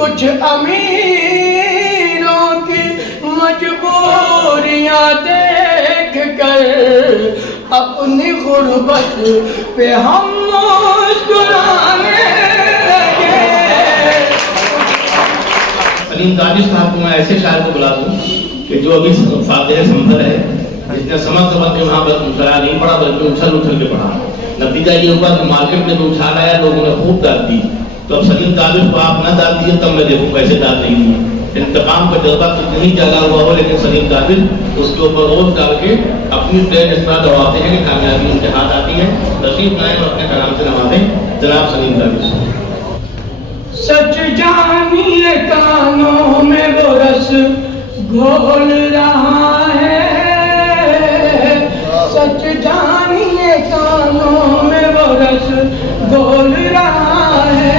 कुछ अमीरों की मजबूरियां देख कर अपनी गुर्बत पे हम मुस्कुराने लगे। सलीम कादिर साहब को मैं ऐसे शायर को बुला दूं कि जो अभी फातिह समझ है, जिसने समझ के वहाँ पर मुस्कुराया नहीं पड़ा बल्कि उछल उछल के पढ़ा। नतीजा ये हुआ कि मार्केट में जो उछाल आया लोगों ने खूब दाद दी। तो अब सलीम कादिर को आप न दाद दिए तब मैं देखूँ कैसे दाद नहीं दी। इंतकाम का जज्बा तो नहीं जागा हुआ हो, लेकिन सलीम कादिर उसके ऊपर रोज डाल के अपनी ट्रेन इस तरह दौड़ाते हैं कि कामयाबी उनके हाथ आती है। तशरीफ लाएं और अपने कलाम से नवाजें जनाब सलीम कादिर। सच जानिए कानों में वो रस घोल रहा है, सच जानिए कानों में वो रस घोल रहा है।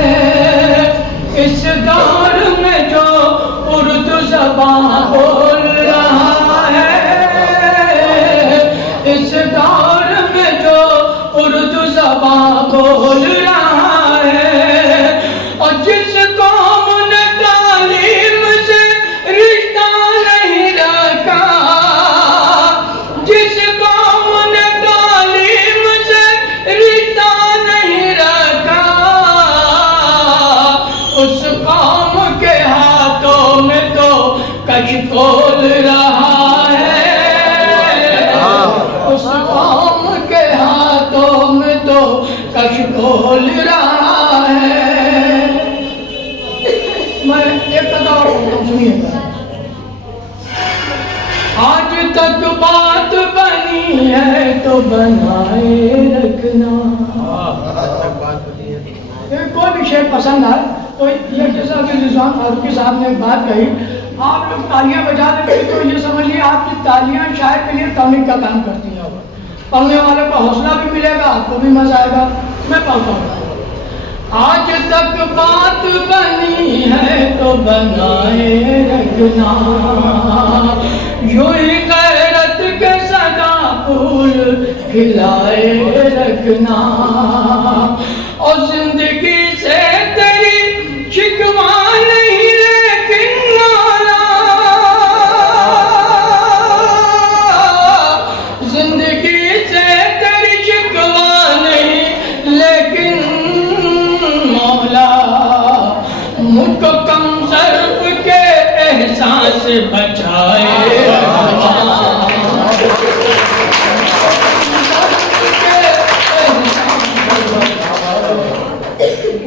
इस दौर में जो उर्दू ज़बान बोल रहा है, इस दौर में जो उर्दू ज़बान बोल रहा है, और जिस कौम ने तालीम से रिश्ता नहीं रखा, जिस कौम ने तालीम से रिश्ता नहीं रखा, उस कौम के हाथों में तो कशकोल रहा है, उस कौम के हाथों में तो कशकोल रहा है। मैं एक कथा और बोलता हूँ, सुनिए। आज तक बात बनी है तो बनाए रखना। कोई भी शेर पसंद आए तो ये जैसा कि रिजवान फारूकी साहब ने एक बात कही, आप लोग तालियां बजा देंगे तो ये समझ लिया आपकी तालियां शायर के लिए टॉनिक का काम करती हैं। पढ़ने वाले को हौसला भी मिलेगा, आपको भी मजा आएगा। मैं पढ़ता हूँ। आज तक बात बनी है तो बनाए रखना, यूं ही गैरत के सदा फूल खिलाए रखना, और जिंदगी से तेरी शिकवा नहीं लेकिन मौला, जिंदगी से तेरी शिकवा नहीं लेकिन मौला, मुझको कम सर्फ के एहसास बचाए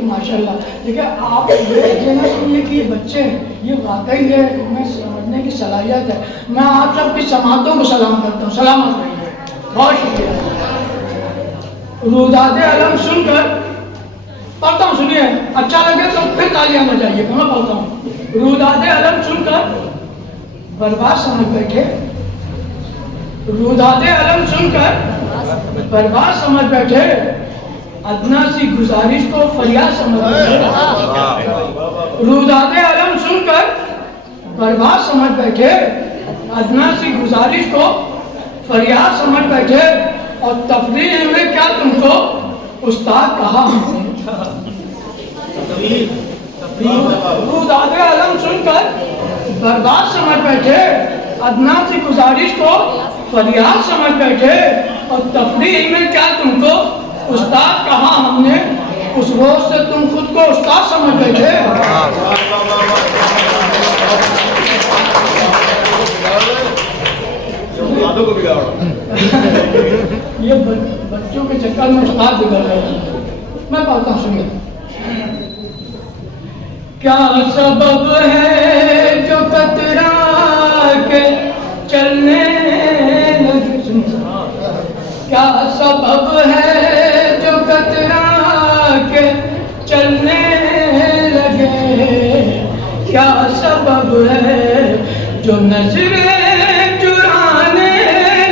माशाल्लाह। देखिए आप ये कि ये बच्चे ये वाकई है, इनमें समझने की सलाहियत है। मैं आप सबकी समातों को सलाम करता हूँ, सलामत रहिए, बहुत शुक्रिया। रुदादे अलम सुनकर पढ़ता हूँ, सुनिए, अच्छा लगे तो फिर तालियां बजाइए। मैं पढ़ता हूँ। रुदादे अलम सुनकर बर्बाद समझ बैठे, रुदादे अलम सुनकर बर्बाद समझ बैठे, अदना सी गुजारिश को फरियाद समझ बैठे, रुदादे अलम सुनकर बर्बाद समझ बैठे, अदना सी गुजारिश को फरियाद समझ बैठे, और तफरीह में क्या तुमको उस्ताद कहा हमने। रुदादे अलम सुनकर बर्बाद समझ बैठे, अदना सी गुजारिश को फरियाद समझ बैठे, और तफरीह में क्या तुमको उस्ताद कहा हमने, उस रोज से तुम खुद को उस्ताद समझ बैठे। ये बच्चों के चक्कर में उस्ताद बिगड़ रहे हैं। मैं पढ़ता हूँ, सुनिए। क्या सबब है जो कतरा के चलने लगे, क्या सबब है जो कतरा के चलने लगे, क्या सबब है जो नजरें चुराने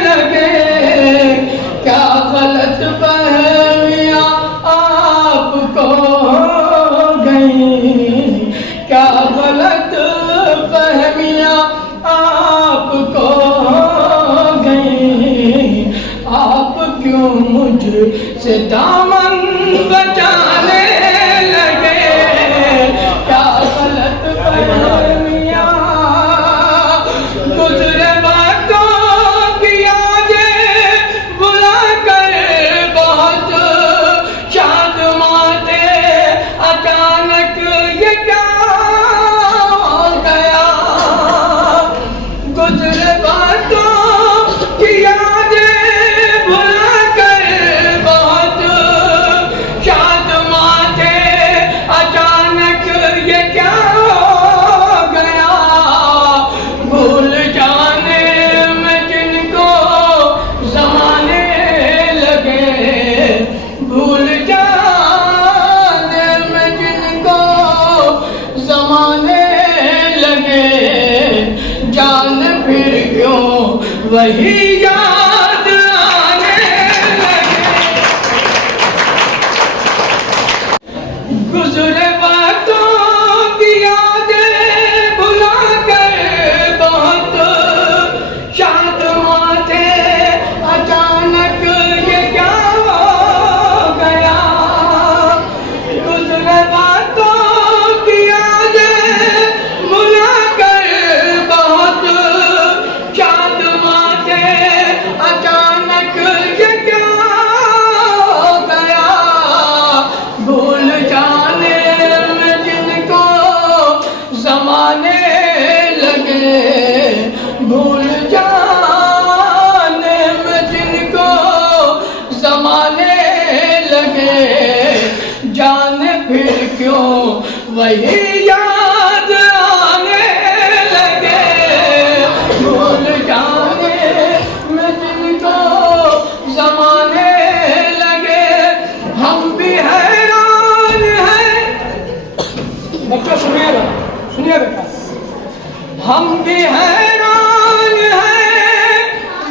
लगे, क्या गलत फहमियां आपको गई, क्या गलत फहमियां आपको गई, आप क्यों मुझसे दामन बचाने लगे, क्या गलत वही याद आने लगे। गुजरे बातों की यादें भुला कर बहुत शांत थे, अचानक ये क्या हो गया। गुजरे बातों की यादें भुला कर बहुत शांत थे, अचानक ये क्या हो गया। भूल जाने में जिनको जमाने लगे, भूल जाने में जिनको जमाने लगे, जाने फिर क्यों वही याद आने लगे। भूल जाने में जिनको जमाने लगे, हम भी हैरान हैं। बच्चों सुनिएगा, सुनिए बेटा, हम भी हैरान हैं,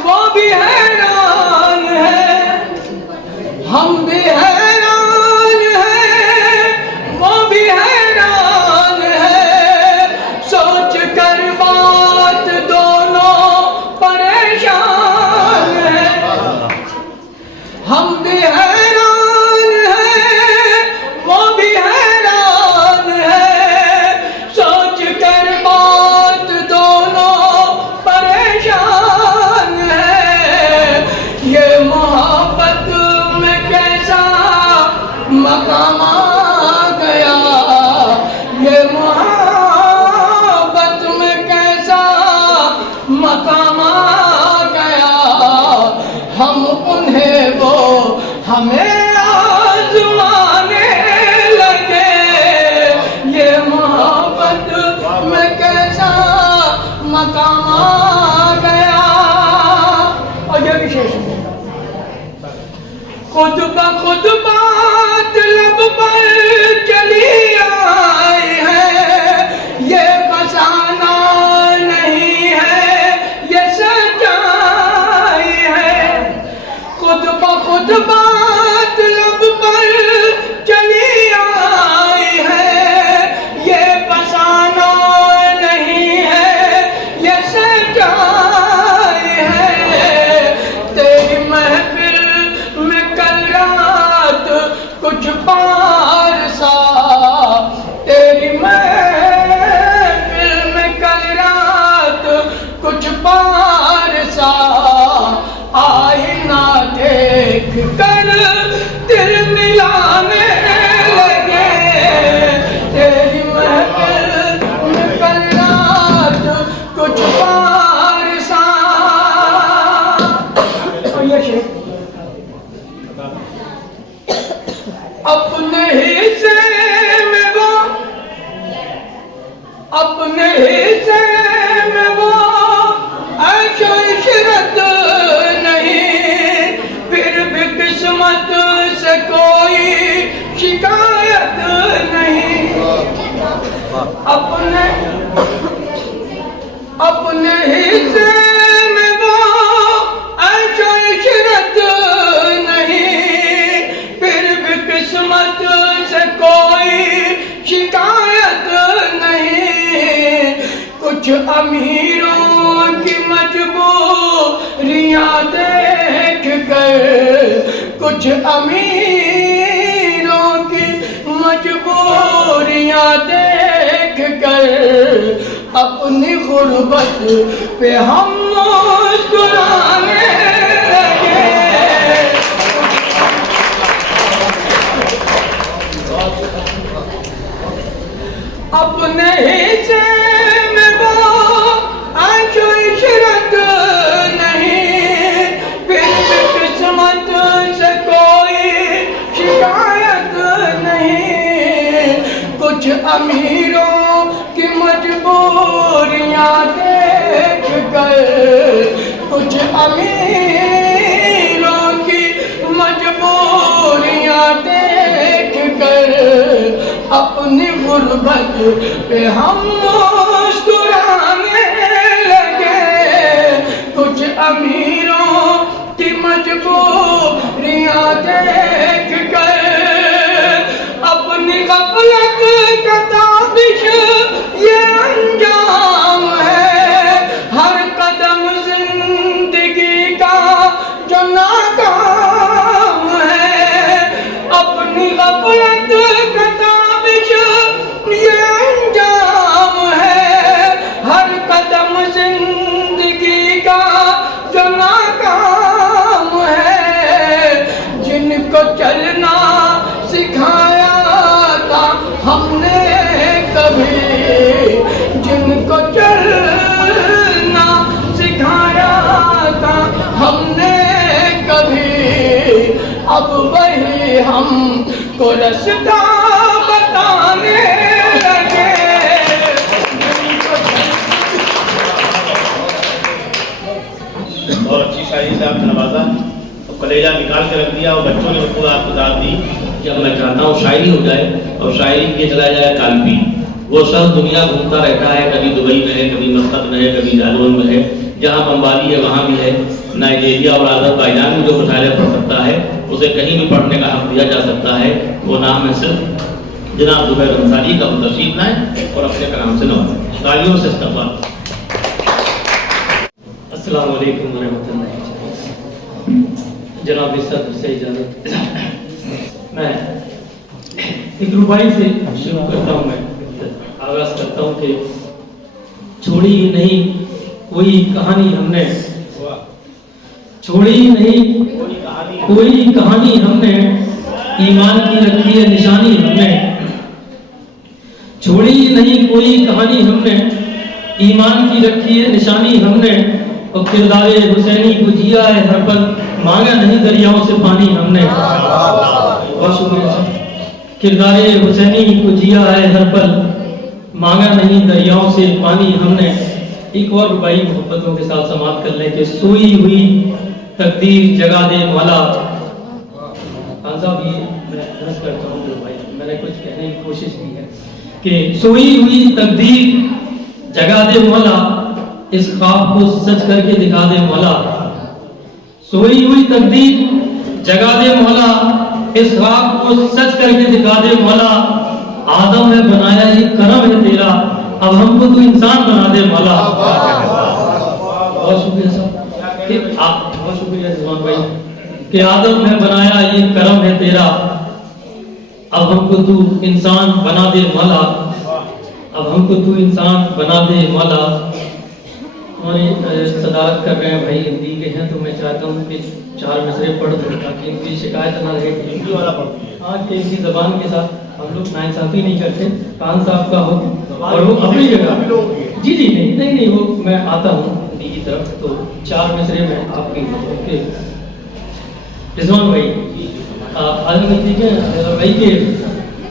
वो भी हैरान है। हम भी हैरान हैं, वो भी हैरान है। सोच कर बात दोनों परेशान है। हम भी हैरान हैं, वो भी हैरान है। सोच कर बात दोनों परेशान है। ये मोहब्बत में कैसा मकाम आ गया। ये मोहब्बत में कैसा मकाम आ गया। हम उन्हें वो हमें आज़माने लगे। ये मोहब्बत में कैसा मकाम आ गया। और ये विशेष है, खुद ब खुद बात लब पर चली आई है। ये फसाना नहीं है, ये सच्चाई है। खुद ब खुद बात लब पर चली आई है। ये फसाना नहीं है, ये सच्चाई है। तेरी महफिल में कल रात कुछ पार सा, तेरी महफिल में कल रात कुछ पार सा, आईना देख कर दिल मिलाने लगे। तेरी महफिल में कल रात कुछ पार सा। और ये शेर अपने हिस्से में वो, अपने हिस्से में वो ऐशो इशरत नहीं। फिर भी किस्मत से कोई शिकायत नहीं। अपने अपने हिस्से में वो ऐशो इशरत नहीं। फिर भी किस्मत से कोई शिकायत नहीं। कुछ अमीरों की मजबूरियां देख कर, कुछ अमीरों की मजबूरियां देख कर, अपनी गुर्बत पे हम मुस्कुराने लगे। अपने हिस्से में वो आंचो इशरत नहीं। फिर किस्मत से कोई शिकायत नहीं। कुछ अमीरों की मजबूरियां देख कर, कुछ अमीरों की मजबूरियां देख कर, अपनी गुर्बत पे हम मुस्कुराने लगे। कुछ अमीरों की मजबूरियां देख कर अपनी गफलत का ताबिश ये अंजाम है। हर कदम जिंदगी का जो नाकाम है, अपनी गफलत का ताबिश ये अंजाम है। हर कदम जिंदगी का जो नाकाम है। जिनको चलना सिखाया था हमने कभी, जिनको चलना सिखाया था हमने कभी, अब वही हमको रास्ता बताने लगे। और अच्छी शायरी से आपने नवाजा, तो कलेजा निकाल के रख दिया और बच्चों ने खुद आपको दाद दी कि अब मैं चाहता हूँ शायरी हो जाए और शायरी के चला जाए काल्पी। वो सब दुनिया घूमता रहता है, कभी दुबई में है, कभी मस्कत में है, कभी जालौन में है, जहाँ बम्बाली है वहाँ भी है, नाइजीरिया और अजरबैजान में जो मुशायरे पढ़ सकता है उसे कहीं भी पढ़ने का हक दिया जा सकता है। वो नाम है सिर्फ जनाब जुबैर अंसारी का। तशरीफ लाएं और अपने कलाम से नवाजें। तालियों से इस्तकबाल। अस्सलाम वालेकुम रहमतुल्लाहि। जनाब सदर से इजाज़त, मैं एक रुबाई से शुरू करता हूँ। मैं आगाज़ करता हूँ कि छोड़ी नहीं कोई कहानी हमने, छोड़ी नहीं कोई कहानी हमने, ईमान की रखी है निशानी हमने। छोड़ी नहीं कोई कहानी हमने, ईमान की रखी है निशानी हमने। और किरदारे हुसैनी को जिया है हर पल, मांगा नहीं दरियाओं से पानी हमने। बहुत शुक्रिया। किरदारे हुसैनी को जिया है हर पल, मांगा नहीं दरियाओं से पानी हमने। एक और रुबाई मोहब्बतों के साथ समाप्त कर लें कि सोई हुई तकदीर जगा दे मौला। साहब ये मैं अर्ज करता हूँ रुबाई, मैंने कुछ कहने की कोशिश की है कि सोई हुई तकदीर जगा दे मौला, इस ख्वाब को सच करके दिखा दे मौला। सोई हुई तकदीर जगा दे मौला, इस ख्वाब को सच करके दिखा दे मौला। आदम ने बनाया ये करम है तेरा, अब हमको तू इंसान बना दे मौला। बहुत शुक्रिया साहब कि आप, बहुत शुक्रिया जुबान भाई कि आदम ने बनाया ये करम है तेरा, अब हमको तू इंसान बना दे मौला। अब हमको तू इंसान बना दे मौला। हमारी सदारत कर रहे हैं भाई, हिंदी के हैं, तो मैं चाहता हूँ कि 4 मिसरे पढ़ दूँ ताकि इनकी शिकायत ना रहे। हिंदी वाला पढ़ हाँ कि इनकी ज़बान के साथ हम लोग नाइंसाफ़ी नहीं करते। खान साहब का हो और वो अपनी जगह, जी जी नहीं वो मैं आता हूँ हिंदी की तरफ, तो 4 मिसरे में आपकी ओके। रिजवान भाई आज ठीक है भाई के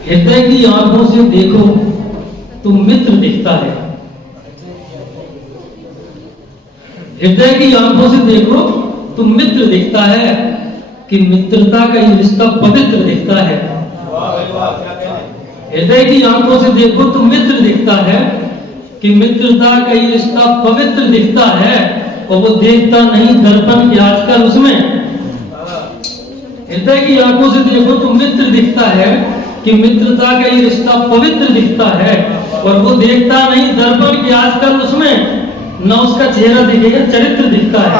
हृदय की आंखों से देखो तो मित्र दिखता है, हृदय की आंखों से देखो तो मित्र दिखता है, कि मित्रता का ये रिश्ता पवित्र दिखता है। हृदय की आंखों से देखो तो मित्र दिखता है, कि मित्रता का ये रिश्ता पवित्र दिखता है। और वो देखता नहीं दर्पण के आजकल उसमें। हृदय की आंखों से देखो तो मित्र दिखता है, कि मित्रता का ये रिश्ता पवित्र दिखता है। और वो देखता नहीं दर्पण के आजकल उसमें, न उसका चेहरा दिखेगा चरित्र दिखता है।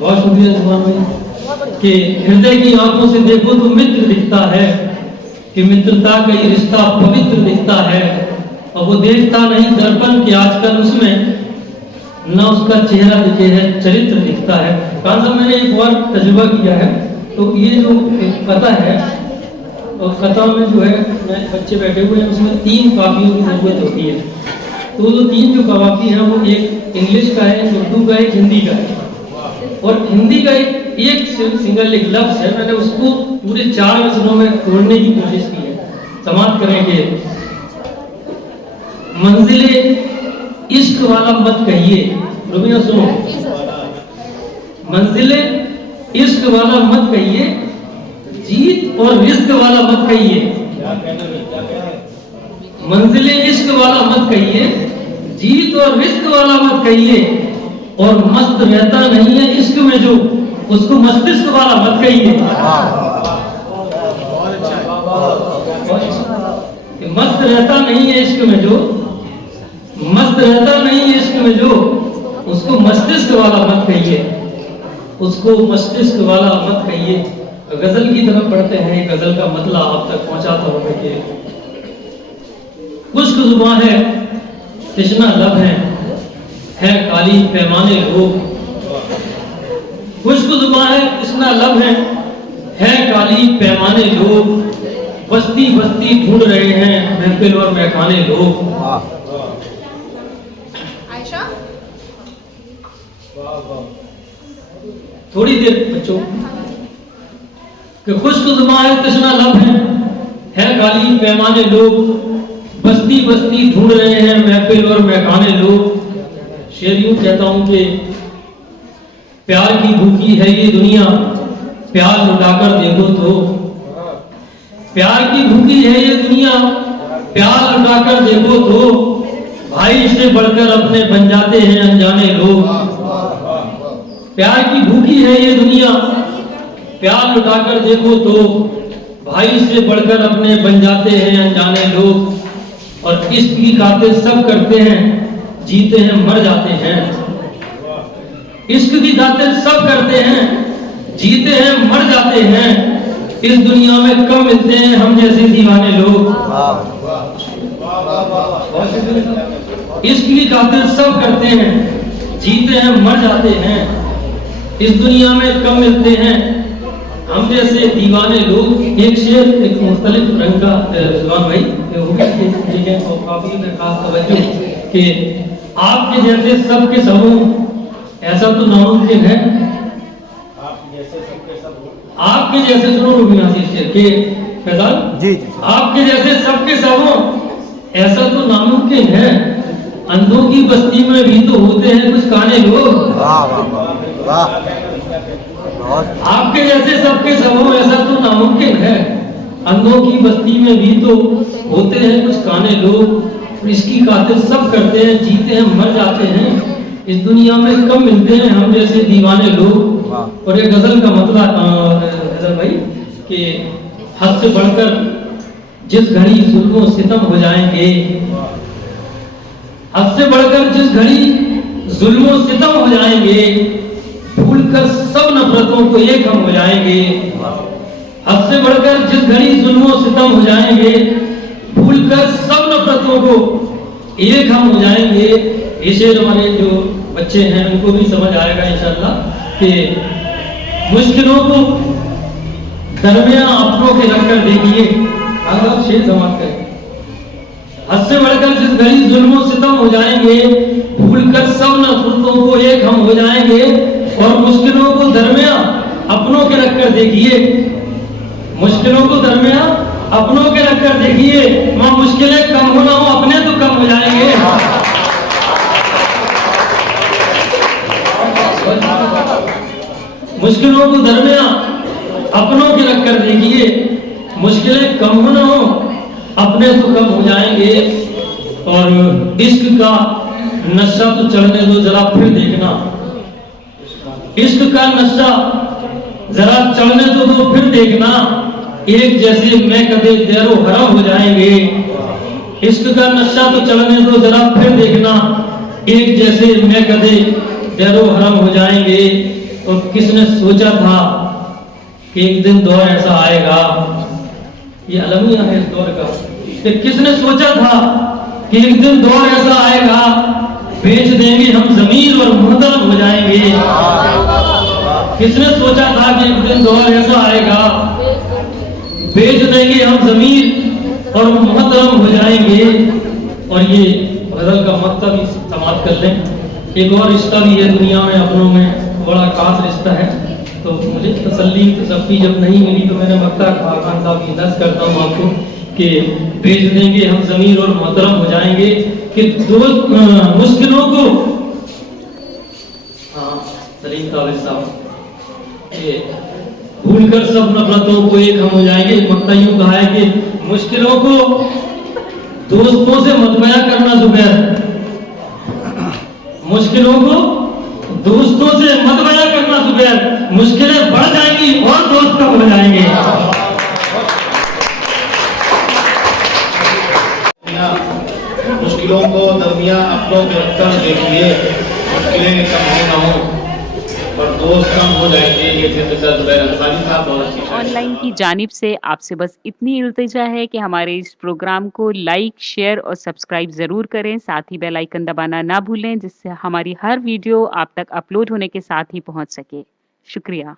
बहुत शुक्रिया जुबान भाई कि हृदय की आंखों से देखो तो मित्र दिखता है, कि मित्रता का ये रिश्ता पवित्र दिखता है। और वो देखता नहीं दर्पण के आजकल उसमें, न उसका चेहरा दिखे है चरित्र दिखता है। खान साहब मैंने एक और तजुर्बा किया है, तो ये जो कथा है और कथा में जो है बच्चे बैठे हुए हैं, उसमें 3 काफियों की जरूरत होती है। तो जो 3 जो काफी हैं वो एक इंग्लिश का है, उर्दू का है, हिंदी का है। और हिंदी का एक सिंगल एक लफ्ज है, मैंने उसको पूरे 4 मिसरों में तोड़ने की कोशिश की है। समाप्त करेंगे। मंजिले इश्क वाला मत कहिए, रुबिया सुनो, मंजिले इश्क वाला मत कहिए, जीत और रिस्क वाला मत कहिए। मंजिले इश्क वाला मत कहिए, जीत और रिस्क वाला मत कहिए, और मस्त रहता नहीं है इश्क में जो, उसको मस्तिष्क वाला मत कहिए। मस्त रहता नहीं है इश्क में जो, मस्त रहता नहीं है इश्क में जो, उसको मस्तिष्क वाला मत कहिए, उसको मस्तिष्क वाला मत कहिए। गजल की तरफ बढ़ते हैं। गजल का मतलब आप तक पहुंचाता हूं कि खुश्क जुबां है तृष्णा लब है काली पैमाने लोग। खुश्क जुबां है तृष्णा लब है काली पैमाने लोग। बस्ती बस्ती ढूंढ रहे हैं महफिल और महखाने लोग। आयशा थोड़ी देर बच्चों कि खुश्क जुबां है तृष्णा लब है काली पैमाने लोग। बस्ती बस्ती ढूंढ रहे हैं महफिल और महखाने लोग। शेर यूं कहता हूं कि प्यार की भूखी है ये दुनिया, प्यार लुटाकर देखो तो। प्यार की भूखी है ये दुनिया, प्यार लुटाकर देखो तो। भाई से बढ़कर अपने बन जाते हैं अनजाने लोग। प्यार की भूखी है ये दुनिया, प्यार लुटाकर देखो तो। भाई से बढ़कर अपने बन जाते हैं अनजाने लोग। और इश्क की खातिर सब करते हैं, जीते हैं मर जाते हैं। इश्क की खातिर सब करते हैं, जीते हैं मर जाते हैं। इस दुनिया में कम मिलते हैं हम जैसे दीवाने लोग। इश्क की खातिर सब करते हैं, जीते हैं मर जाते हैं। इस दुनिया में कम मिलते हैं हम जैसे दीवाने लोग। एक शेर एक मुख्तलिफ रंग का जुबान भाई ठीक है, और काफी खास तवज्जो कि आपके जैसे सबके सब हों ऐसा तो नामुमकिन है। आपके जैसे सुनो रुबिया शेर के फैजान जी, आपके जैसे सबके सब हों ऐसा तो नामुमकिन है। अंधों की बस्ती में भी तो होते हैं कुछ काने लोग। आपके जैसे सबके सब हों ऐसा तो नामुमकिन है। अंधों की बस्ती में भी तो होते हैं कुछ काने लोग। इसकी खातिर सब करते हैं, जीते हैं मर जाते हैं। इस दुनिया में कम मिलते हैं हम जैसे दीवाने लोग। और ये गजल का मतलब भाई कि हद से बढ़कर जिस घड़ी जुल्म सितम हो जाएंगे, हद से बढ़कर जिस घड़ी जुल्म सितम हो जाएंगे, भूलकर सब नफरतों को एक हम हो जाएंगे। हद से बढ़कर जिस घड़ी जुल्म सितम हो जाएंगे, भूलकर सब नफरतों को एक हम हो जाएंगे। ये शेर हमारे जो बच्चे हैं उनको भी समझ आएगा इंशाअल्लाह कि मुश्किलों को दरमियान अपनों के रखकर देखिए। आप शेर समाप्त करें। हद से बढ़कर जिस घड़ी जुल्म सितम हो जाएंगे, भूलकर सब नफरतों को एक हम हो जाएंगे। और मुश्किलों को दरमियान अपनों के रखकर देखिए। मुश्किलों को दरमियान अपनों के रखकर देखिए। वहां मुश्किलें कम हो ना हो, अपने तो कम हो जाएंगे। मुश्किलों को दरमियान अपनों के रखकर देखिए। मुश्किलें कम हो ना हो, अपने तो कम हो जाएंगे। और इश्क का नशा तो चढ़ने दो जरा फिर देखना। इश्क का नशा जरा चढ़ने दो फिर देखना। एक जैसे मैं कदे देरो हरम हो जाएंगे। इश्क का नशा तो चढ़ने दो जरा फिर देखना। एक जैसे मैं कदे देरो हरम हो जाएंगे। और किसने सोचा था कि एक दिन दौर ऐसा आएगा, ये अलमिया है इस दौर का, कि किसने सोचा था कि एक दिन दौर ऐसा आएगा, बेच देंगे हम जमीन और मुहतरम हो जाएंगे। किसने सोचा था कि एक दिन दौर ऐसा आएगा, बेच देंगे हम जमीन और मुहतरम हो जाएंगे। और ये गजल का मतलब भी समाप्त कर लें। एक और रिश्ता भी है दुनिया में अपनों में, बड़ा खास रिश्ता है। तो मुझे तसल्ली तसफ्फी जब नहीं मिली तो मैंने मक्का खान साहब की दर्ज करता हूँ आपको कि बेच देंगे हम जमीन और मुहतरम हो जाएंगे। कि दो मुश्किलों को सलीम काबिल साहब भूलकर सब नफरतों को एक हम हो जाएंगे। मक्ता यूं कहा है कि मुश्किलों को दोस्तों से मत बयां करना जुबैर, मुश्किलों को दोस्तों से मत बयां करना जुबैर, मुश्किलें बढ़ जाएंगी और दोस्त कम हो जाएंगे। मुश्किलों को दरमिया अपनों के रखकर देखिए, मुश्किलें कम हो ना हो पर दोस्त कम हो जाएंगे। ये थे मिर्जा जुबैर अंसारी साहब, बहुत अच्छी शायरी। ऑनलाइन की जानिब से आपसे बस इतनी इल्तिजा है कि हमारे इस प्रोग्राम को लाइक, शेयर और सब्सक्राइब ज़रूर करें। साथ ही बेल आइकन दबाना ना भूलें, जिससे हमारी हर वीडियो आप तक अपलोड होने के साथ ही पहुंच सके। शुक्रिया।